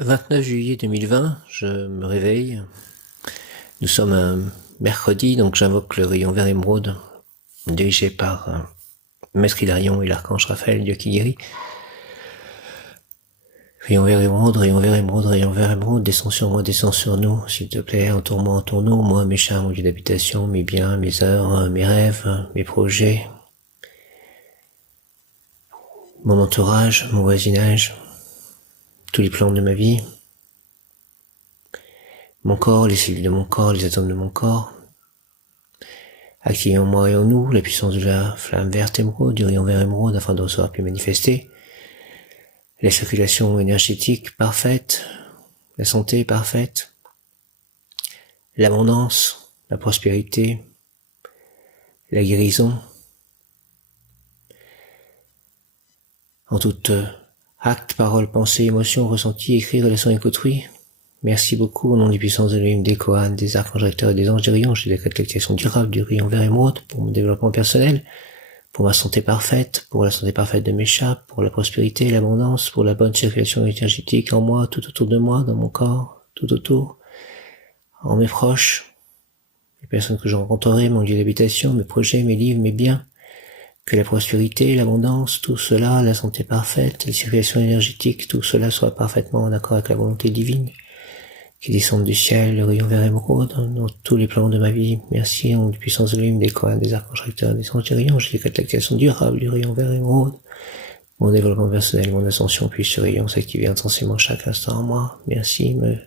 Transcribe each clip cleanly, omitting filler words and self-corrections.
29 juillet 2020, je me réveille. Nous sommes un mercredi, donc j'invoque le rayon vert émeraude, dirigé par Maître Hilarion et l'archange Raphaël, Dieu qui guérit. Rayon vert émeraude, rayon vert émeraude, rayon vert émeraude, descends sur moi, descends sur nous, s'il te plaît, entoure-moi, entoure-nous, moi, mes chats, mon lieu d'habitation, mes biens, mes heures, mes rêves, mes projets, mon entourage, mon voisinage, tous les plans de ma vie, mon corps, les cellules de mon corps, les atomes de mon corps. Activez en moi et en nous la puissance de la flamme verte émeraude, du rayon vert émeraude, afin de recevoir puis manifester la circulation énergétique parfaite, la santé parfaite, l'abondance, la prospérité, la guérison, en tout acte, parole, pensée, émotion, ressenti, écrit, relation avec autrui. Merci beaucoup au nom des puissances de l'Elohim, des Kohan, des archanges recteurs et des anges du rayon. Je décrète l'activation durable du rayon vert émeraude pour mon développement personnel, pour ma santé parfaite, pour la santé parfaite de mes chats, pour la prospérité et l'abondance, pour la bonne circulation énergétique en moi, tout autour de moi, dans mon corps, tout autour, en mes proches, les personnes que je rencontrerai, mon lieu d'habitation, mes projets, mes livres, mes biens, que la prospérité, l'abondance, tout cela, la santé parfaite, la circulation énergétique, tout cela soit parfaitement en accord avec la volonté divine, qui descendent du ciel, le rayon vert émeraude, dans tous les plans de ma vie. Merci, en puissance de l'Elohim, des Kohan, des archanges recteurs, des anges du rayon. Je décrète l'activation durable du rayon vert émeraude. Mon développement personnel, mon ascension, puis ce rayon s'activer intensément chaque instant en moi. Merci, me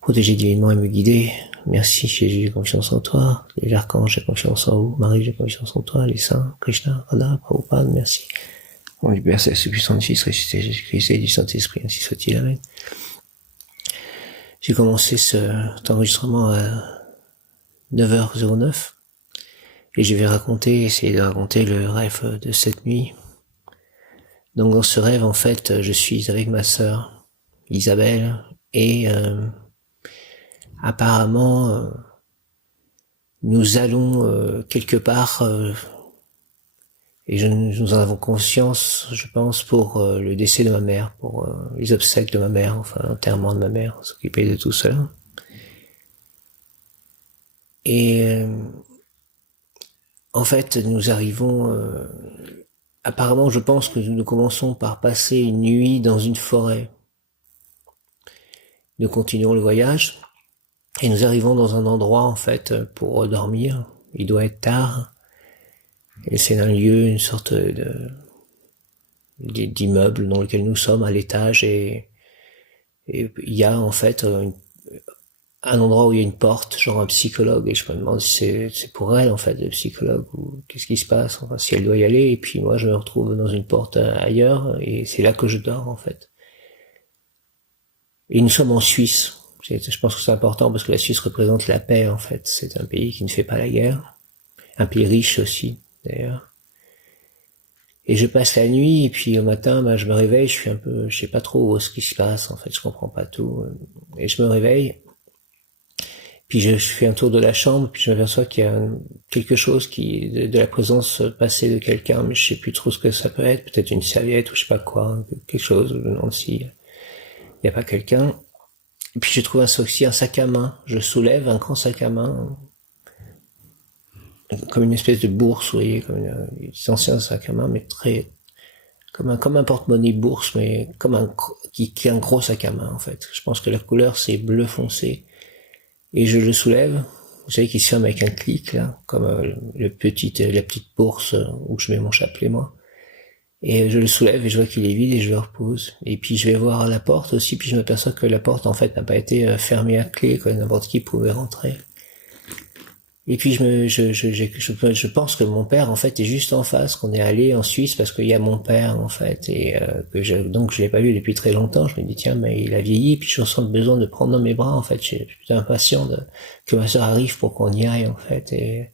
protéger divinement et me guider. Merci, Jésus, j'ai confiance en toi. Les archanges, j'ai confiance en vous. Marie, j'ai confiance en toi. Les saints, Krishna, Radha, Prabhupada, merci. Au nom du Père, Céleste, puissant du Fils, ressuscité Jésus-Christ et du Saint-Esprit, ainsi soit-il. Amen. J'ai commencé cet enregistrement à 9h09 et je vais essayer de raconter le rêve de cette nuit. Donc dans ce rêve, en fait, je suis avec ma sœur Isabelle et apparemment nous allons quelque part et nous en avons conscience, je pense, pour le décès de ma mère, pour les obsèques de ma mère, enfin l'enterrement de ma mère, s'occuper de tout cela. Et en fait, nous arrivons... apparemment, je pense que nous commençons par passer une nuit dans une forêt. Nous continuons le voyage et nous arrivons dans un endroit, en fait, pour dormir. Il doit être tard. Et c'est un lieu, une sorte d'immeuble dans lequel nous sommes à l'étage et il y a en fait un endroit où il y a une porte, genre un psychologue, et je me demande si c'est pour elle en fait, le psychologue, ou qu'est-ce qui se passe, enfin si elle doit y aller, et puis moi je me retrouve dans une porte ailleurs et c'est là que je dors en fait. Et nous sommes en Suisse. Je pense que c'est important parce que la Suisse représente la paix en fait. C'est un pays qui ne fait pas la guerre, un pays riche aussi d'ailleurs. Et je passe la nuit, et puis au matin, je me réveille, je suis un peu, je sais pas trop ce qui se passe, en fait, je comprends pas tout. Et je me réveille, puis je fais un tour de la chambre, puis je m'aperçois qu'il y a quelque chose de la présence passée de quelqu'un, mais je sais plus trop ce que ça peut être, peut-être une serviette ou je sais pas quoi, quelque chose, je me demande s'il y a pas quelqu'un. Et puis je trouve aussi un sac à main, je soulève un grand sac à main, comme une espèce de bourse, vous voyez, comme une ancien sac à main, mais très, comme un porte-monnaie bourse, mais qui est un gros sac à main, en fait. Je pense que la couleur, c'est bleu foncé. Et je le soulève. Vous savez qu'il se ferme avec un clic, là, comme la petite bourse où je mets mon chapelet, moi. Et je le soulève et je vois qu'il est vide et je le repose. Et puis je vais voir à la porte aussi, puis je m'aperçois que la porte, en fait, n'a pas été fermée à clé, quoi, n'importe qui pouvait rentrer. Et puis je pense que mon père en fait est juste en face, qu'on est allé en Suisse parce qu'il y a mon père en fait et donc je l'ai pas vu depuis très longtemps. Je me dis tiens mais il a vieilli et puis je ressens le besoin de prendre dans mes bras en fait. Je suis plutôt impatient que ma sœur arrive pour qu'on y aille en fait et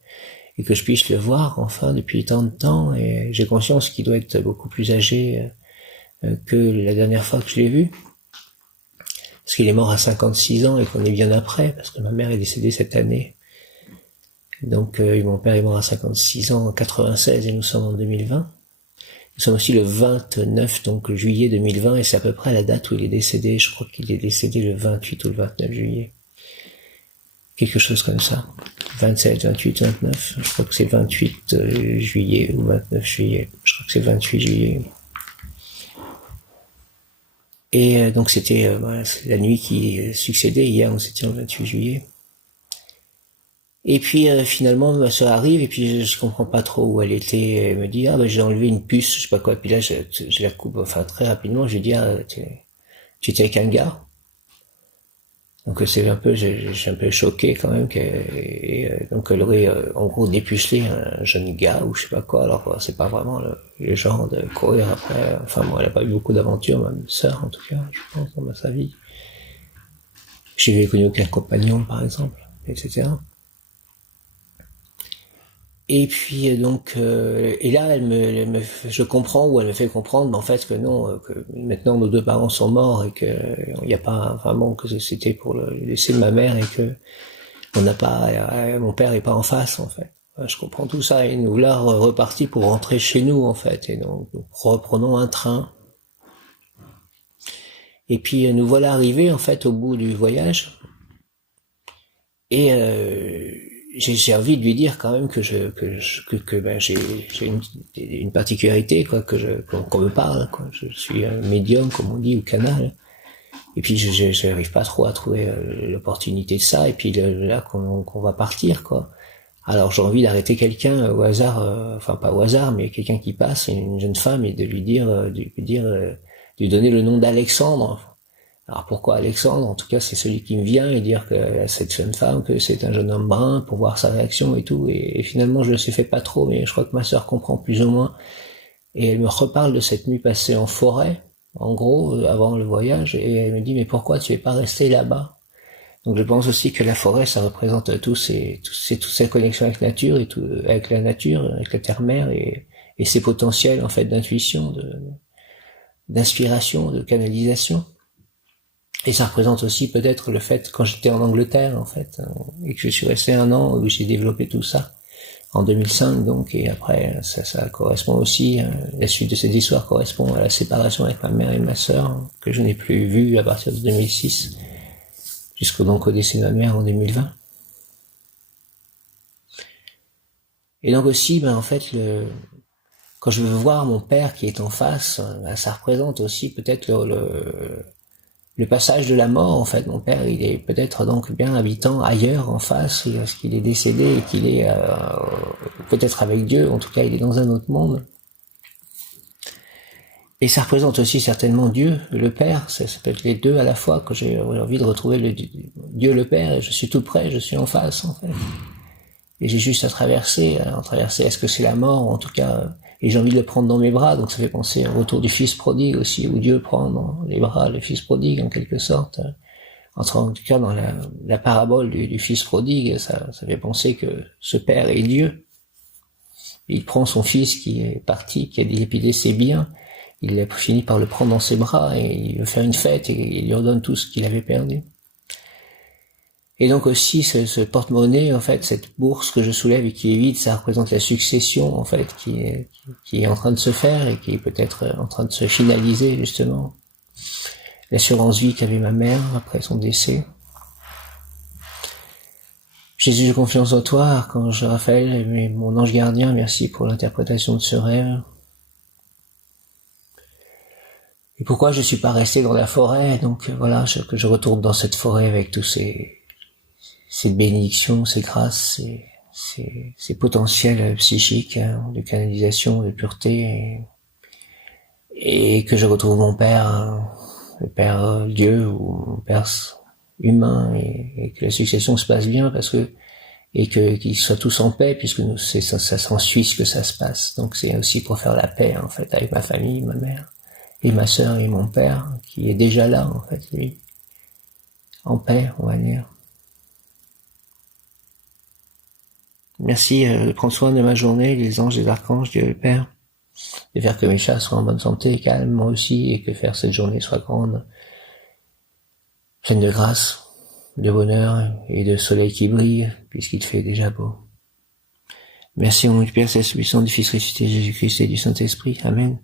que je puisse le voir enfin depuis tant de temps et j'ai conscience qu'il doit être beaucoup plus âgé que la dernière fois que je l'ai vu. Parce qu'il est mort à 56 ans et qu'on est bien après parce que ma mère est décédée cette année. Donc mon père est mort à 56 ans en 96 et nous sommes en 2020. Nous sommes aussi le 29 donc juillet 2020 et c'est à peu près la date où il est décédé. Je crois qu'il est décédé le 28 ou le 29 juillet. Quelque chose comme ça. 27, 28, 29. Je crois que c'est 28 juillet ou 29 juillet. Je crois que c'est 28 juillet. Et donc c'était la nuit qui succédait. Hier, on s'était le 28 juillet. Et puis finalement ma soeur arrive et puis je comprends pas trop où elle était. Elle me dit j'ai enlevé une puce, je sais pas quoi. Puis là je la coupe très rapidement. Je lui dis tu étais avec un gars. Donc c'est un peu je suis un peu choqué quand même donc elle aurait en gros dépucelé un jeune gars ou je sais pas quoi. Alors c'est pas vraiment le genre de courir après. Enfin moi elle a pas eu beaucoup d'aventures, ma sœur en tout cas, je pense dans sa vie. J'ai connu aucun compagnon par exemple, etc. Et puis et là je comprends ou elle me fait comprendre en fait que non, que maintenant nos deux parents sont morts et que il n'y a pas vraiment que c'était pour le décès de ma mère et que on n'a pas mon père est pas en face en fait. Je comprends tout ça et nous là repartis pour rentrer chez nous en fait et donc nous reprenons un train. Et puis nous voilà arrivés en fait au bout du voyage et j'ai envie de lui dire quand même que j'ai une particularité quoi qu'on me parle quoi. Je suis un médium comme on dit ou canal. Et puis je n'arrive pas trop à trouver l'opportunité de ça et puis là qu'on va partir quoi. Alors j'ai envie d'arrêter quelqu'un au hasard, enfin pas au hasard mais quelqu'un qui passe, une jeune femme et de lui lui donner le nom d'Alexandre. Alors pourquoi Alexandre? En tout cas, c'est celui qui me vient et dire que à cette jeune femme que c'est un jeune homme brun pour voir sa réaction et tout. Et finalement, je ne sais fait pas trop, mais je crois que ma sœur comprend plus ou moins. Et elle me reparle de cette nuit passée en forêt, en gros, avant le voyage. Et elle me dit, mais pourquoi tu es pas resté là-bas? Donc je pense aussi que la forêt, ça représente toutes ces connexions avec nature et avec la nature, avec la terre-mère et ses potentiels en fait d'intuition, d'inspiration, de canalisation. Et ça représente aussi peut-être le fait quand j'étais en Angleterre en fait et que je suis resté 1 an où j'ai développé tout ça en 2005 donc et après ça correspond aussi la suite de cette histoire correspond à la séparation avec ma mère et ma sœur que je n'ai plus vue à partir de 2006 jusqu'au décès de ma mère en 2020. Et donc aussi en fait quand je veux voir mon père qui est en face, ça représente aussi peut-être le passage de la mort, en fait. Mon père, il est peut-être donc bien habitant ailleurs, en face, parce qu'il est décédé et qu'il est peut-être avec Dieu. En tout cas, il est dans un autre monde. Et ça représente aussi certainement Dieu, le Père. Ça peut être les deux à la fois, que j'ai envie de retrouver Dieu le Père. Et je suis tout près, je suis en face, en fait. Et j'ai juste à traverser. Est-ce que c'est la mort, ou en tout cas... Et j'ai envie de le prendre dans mes bras, donc ça fait penser au retour du Fils prodigue aussi, où Dieu prend dans les bras le Fils prodigue en quelque sorte. En tout cas dans la parabole du Fils prodigue, ça fait penser que ce Père est Dieu. Il prend son Fils qui est parti, qui a dilapidé ses biens, il a fini par le prendre dans ses bras et il veut faire une fête et il lui redonne tout ce qu'il avait perdu. Et donc aussi ce porte-monnaie, en fait, cette bourse que je soulève et qui est vide, ça représente la succession, en fait, qui est en train de se faire et qui est peut-être en train de se finaliser, justement. L'assurance vie qu'avait ma mère après son décès. Jésus, j'ai confiance en toi, Archange Raphaël, mon ange gardien, merci pour l'interprétation de ce rêve. Et pourquoi je suis pas resté dans la forêt, donc voilà, que je retourne dans cette forêt avec tous ces bénédictions, ces grâces, ces potentiels psychiques de canalisation, de pureté, et que je retrouve mon Père, le Père Dieu ou mon Père humain, et que la succession se passe bien qu'ils soient tous en paix, puisque c'est en Suisse que ça se passe. Donc c'est aussi pour faire la paix en fait avec ma famille, ma mère et ma sœur et mon père qui est déjà là en fait lui, en paix on va dire. Merci de prendre soin de ma journée, les anges, les archanges, Dieu le Père, de faire que mes chats soient en bonne santé, calmes, moi aussi, et que faire cette journée soit grande, pleine de grâce, de bonheur et de soleil qui brille, puisqu'il fait déjà beau. Merci au nom du Père Céleste puissant, du Fils ressuscité Jésus-Christ et du Saint-Esprit. Amen.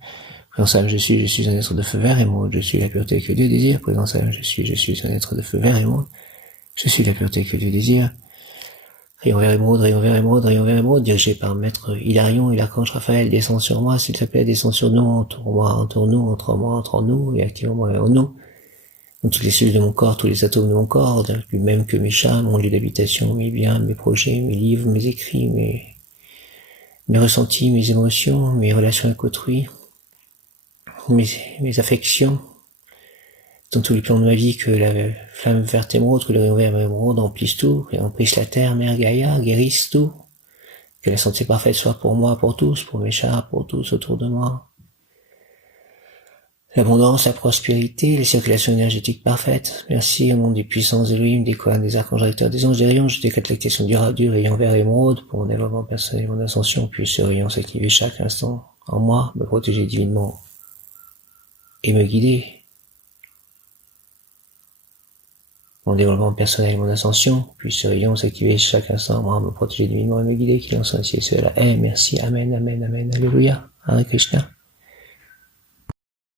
Présent je suis un être de feu vert et monde, je suis la pureté que Dieu désire. Présent je suis un être de feu vert et monde, je suis la pureté que Dieu désire. Rayon vert émeraude, rayon vert émeraude, rayon vert émeraude, dirigé par Maître Hilarion et l'archange Raphaël, descend sur moi, s'il te plaît, descend sur nous, entoure-moi, entoure-nous, entre-moi, entre nous, et active-moi en nous. Dans toutes les cellules de mon corps, tous les atomes de mon corps, plus même que mes chats, mon lieu d'habitation, mes biens, mes projets, mes livres, mes écrits, mes ressentis, mes émotions, mes relations avec autrui, mes affections, dans tous les plans de ma vie, que la flamme verte émeraude, que le rayon vert émeraude emplisse tout, et emplisse la terre, Mère Gaïa, guérisse tout, que la santé parfaite soit pour moi, pour tous, pour mes chats, pour tous autour de moi. L'abondance, la prospérité, les circulations énergétiques parfaites. Merci au nom des puissances Elohim, des Kohanes, des archanges recteurs, des anges, des rayons. Je décrète l'activation du rayon vert émeraude pour mon développement personnel et mon ascension. Puisse ce rayon s'activer chaque instant en moi, me protéger divinement et me guider. Mon développement personnel et mon ascension. Puisse ce rayon s'activer chaque instant en moi, me protéger divinement et me guider. Qu'il en soit ainsi et cela est. Merci. Amen, amen, amen. Alléluia. Hare Krishna.